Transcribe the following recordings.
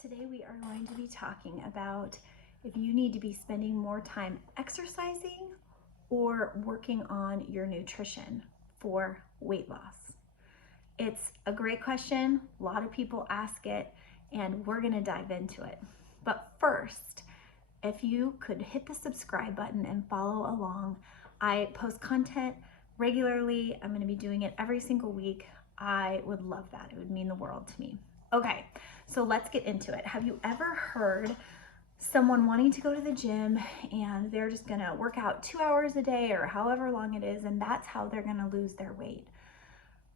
Today we are going to be talking about if you need to be spending more time exercising or working on your nutrition for weight loss. It's a great question. A lot of people ask it, and we're going to dive into it. But first, if you could hit the subscribe button and follow along. I post content regularly. I'm going to be doing it every single week. I would love that. It would mean the world to me. Okay, so let's get into it. Have you ever heard someone wanting to go to the gym and they're just gonna work out 2 hours a day or however long it is, and that's how they're gonna lose their weight?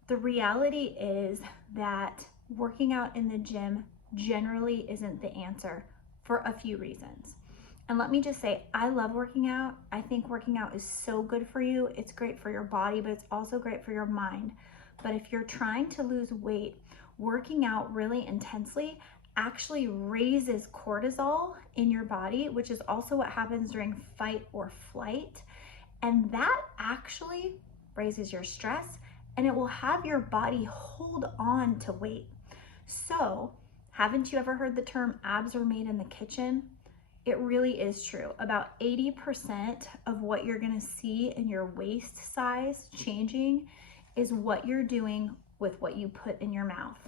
The reality is that working out in the gym generally isn't the answer for a few reasons. And let me just say, I love working out. I think working out is so good for you. It's great for your body, but it's also great for your mind. But if you're trying to lose weight, working out really intensely actually raises cortisol in your body, which is also what happens during fight or flight. And that actually raises your stress, and it will have your body hold on to weight. So, haven't you ever heard the term abs are made in the kitchen? It really is true. About 80% of what you're gonna see in your waist size changing is what you're doing with what you put in your mouth.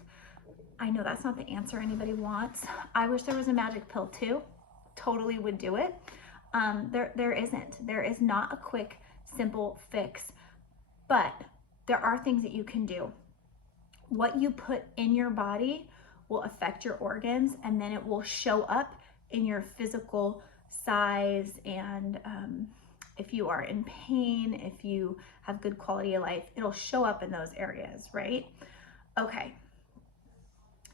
I know that's not the answer anybody wants. I wish there was a magic pill too. Totally would do it. There isn't. There is not a quick, simple fix, but there are things that you can do. What you put in your body will affect your organs, and then it will show up in your physical size, and if you are in pain, if you have good quality of life, it'll show up in those areas, right? Okay.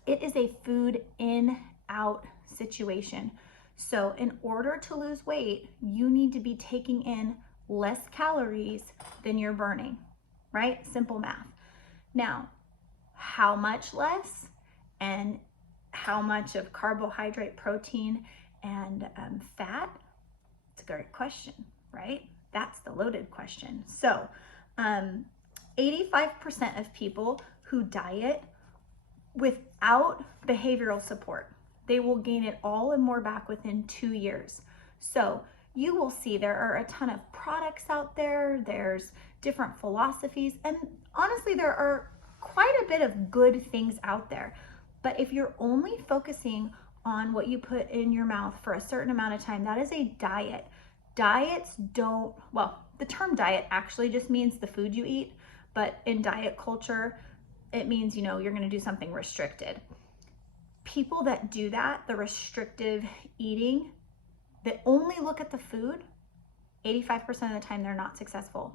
It is a food in, out situation. So in order to lose weight, you need to be taking in less calories than you're burning, right? Simple math. Now, how much less and how much of carbohydrate, protein, and fat? It's a great question, right? That's the loaded question. So 85% of people who diet without behavioral support, they will gain it all and more back within 2 years. So you will see there are a ton of products out there, there's different philosophies, and honestly, there are quite a bit of good things out there. But if you're only focusing on what you put in your mouth for a certain amount of time, that is a diet. Diets don't, well, the term diet actually just means the food you eat, but in diet culture, it means, you're going to do something restricted. People that do that, the restrictive eating, that only look at the food, 85% of the time they're not successful.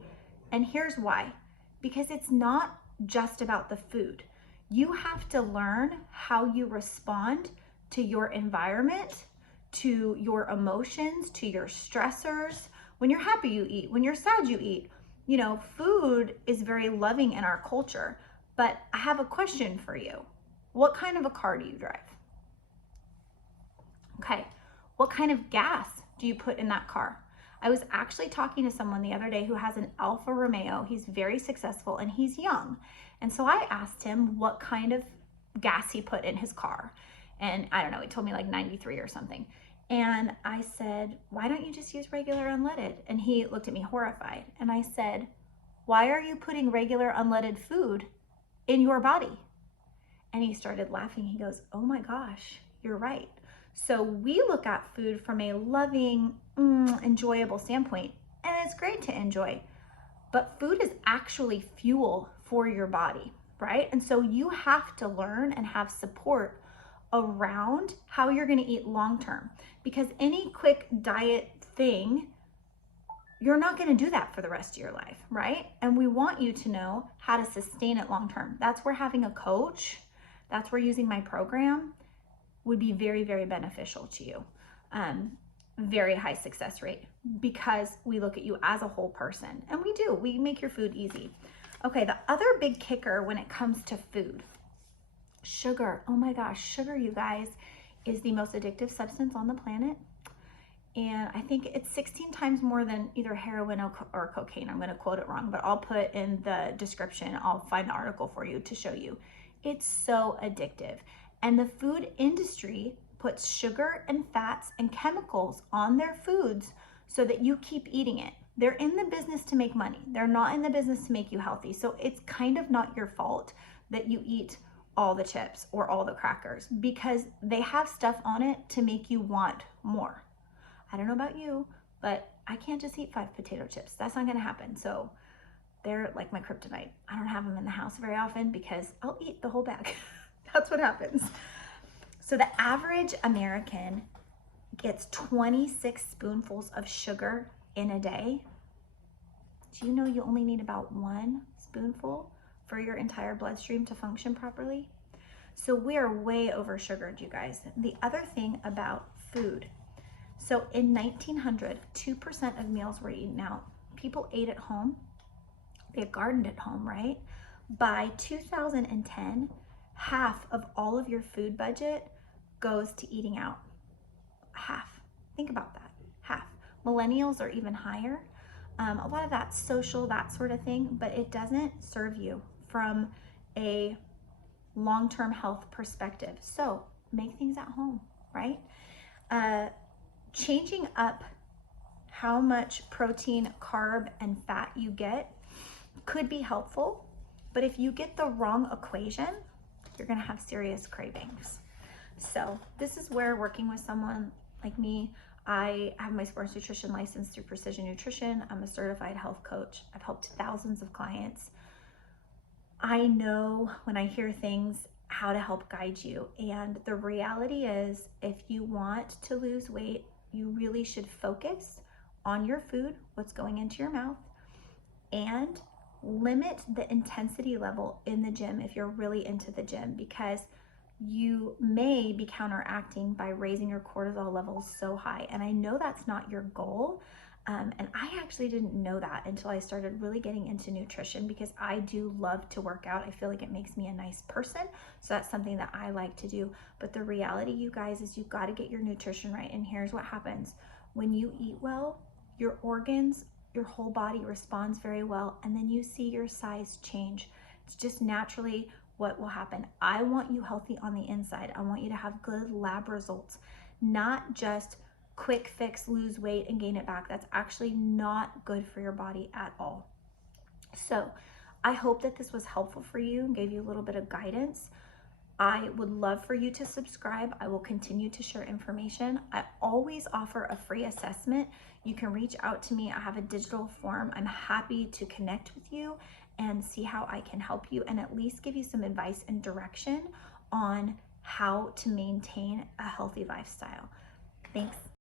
And here's why. Because it's not just about the food. You have to learn how you respond to your environment, to your emotions, to your stressors. When you're happy, you eat. When you're sad, you eat. Food is very loving in our culture. But I have a question for you. What kind of a car do you drive? Okay, what kind of gas do you put in that car? I was actually talking to someone the other day who has an Alfa Romeo. He's very successful and he's young. And so I asked him what kind of gas he put in his car. And I don't know, he told me like 93 or something. And I said, why don't you just use regular unleaded? And he looked at me horrified. And I said, why are you putting regular unleaded food in your body? And he started laughing. He goes, oh my gosh, you're right. So we look at food from a loving, enjoyable standpoint, and it's great to enjoy, but food is actually fuel for your body, right? And so you have to learn and have support around how you're going to eat long-term, because any quick diet thing, you're not going to do that for the rest of your life, right? And we want you to know how to sustain it long-term. That's where having a coach, that's where using my program would be very, very beneficial to you. Very high success rate, because we look at you as a whole person, and we make your food easy. Okay, the other big kicker when it comes to food, sugar. Oh my gosh, sugar, you guys, is the most addictive substance on the planet. And I think it's 16 times more than either heroin or cocaine. I'm going to quote it wrong, but I'll put in the description, I'll find the article for you to show you. It's so addictive. And the food industry puts sugar and fats and chemicals on their foods so that you keep eating it. They're in the business to make money. They're not in the business to make you healthy. So it's kind of not your fault that you eat all the chips or all the crackers, because they have stuff on it to make you want more. I don't know about you, but I can't just eat 5 potato chips. That's not gonna happen. So they're like my kryptonite. I don't have them in the house very often because I'll eat the whole bag. That's what happens. So the average American gets 26 spoonfuls of sugar in a day. Do you know you only need about 1 spoonful for your entire bloodstream to function properly? So we are way over sugared, you guys. The other thing about food. So in 1900, 2% of meals were eaten out. People ate at home. They gardened at home, right? By 2010, half of all of your food budget goes to eating out. Half. Think about that. Half. Millennials are even higher. A lot of that's social, that sort of thing, but it doesn't serve you from a long-term health perspective. So make things at home, right? Changing up how much protein, carb, and fat you get could be helpful, but if you get the wrong equation, you're gonna have serious cravings. So this is where working with someone like me, I have my sports nutrition license through Precision Nutrition. I'm a certified health coach. I've helped thousands of clients. I know when I hear things how to help guide you. And the reality is, if you want to lose weight, you really should focus on your food, what's going into your mouth, and limit the intensity level in the gym if you're really into the gym, because you may be counteracting by raising your cortisol levels so high. And I know that's not your goal. And I actually didn't know that until I started really getting into nutrition, because I do love to work out. I feel like it makes me a nice person. So that's something that I like to do. But the reality, you guys, is you've got to get your nutrition right. And here's what happens. When you eat well, your organs, your whole body responds very well. And then you see your size change. It's just naturally what will happen. I want you healthy on the inside. I want you to have good lab results, not just quick fix, lose weight and gain it back. That's actually not good for your body at all. So I hope that this was helpful for you and gave you a little bit of guidance. I would love for you to subscribe. I will continue to share information. I always offer a free assessment. You can reach out to me. I have a digital form. I'm happy to connect with you and see how I can help you and at least give you some advice and direction on how to maintain a healthy lifestyle. Thanks.